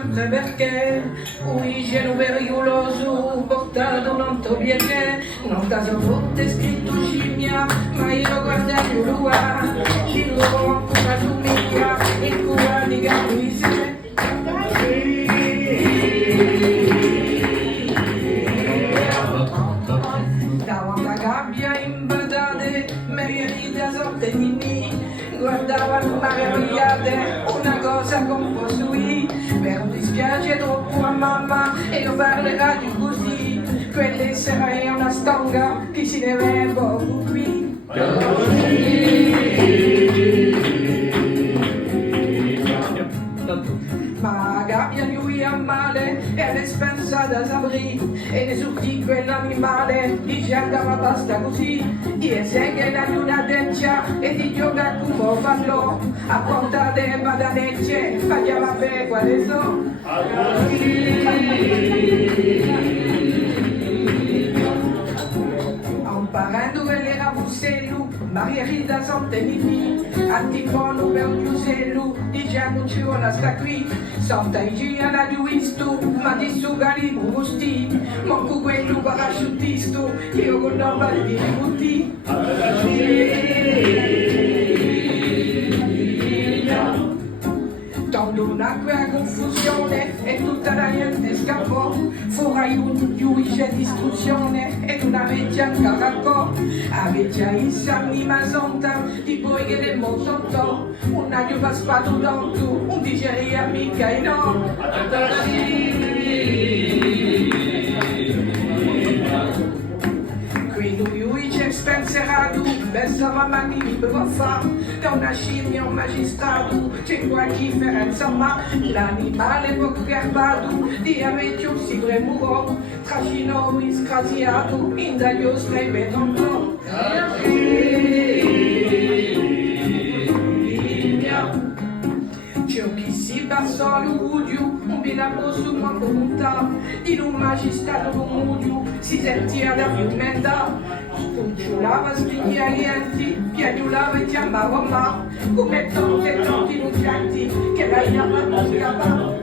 sempre perché un igieno pericoloso portato non ti piace, non ti sono descritto scimmia, ma io guardato lui, il loro ancora somiglia, il cuore di Gabriele. Davanti alla gabbia imbardate, Marianita sorte di me, guardavano meravigliate, una cosa composui, per un dispiace troppo a mamma e non parlerà di così, quell'essere è una stonga che si deve poco qui. Ma gabbia lui a male e le spensate s'aprì e ne sortì quell'animale dice andava basta così e se che la luna deccia e di gioca come fallo a porta de badanecce fagliava per quale so imparando che era bussello Maria Rita Sant'Emini antifono per chiusello diciamo ci vuole sta qui Santa Igia la giuisto ma di su galibu gusti manco quello parasciutisto io con la di butti Tando un'acqua confusione e tutta la gente scappò fuori un giudice di istruzione e una vecchia ancora aveva in sanima sonta di poi che ne sotto una giuva spato tanto un digeria mica e no lui c'è spenserato, pensa mamma mi libero fa, da una scimmia un magistrato, c'è qualche differenza ma l'animale poco garbato, di avecchio si premurò, trascinò scrasiato, indagliò strebbe tonto. C'è chi si passò l'udio, un bilancio su una volontà, in un magistrato un udio, si sentiva da fiumenta, spunciolava spigli alienti, piagnolava e chiamava ma, come tante innocenti, che la chiamava scappava,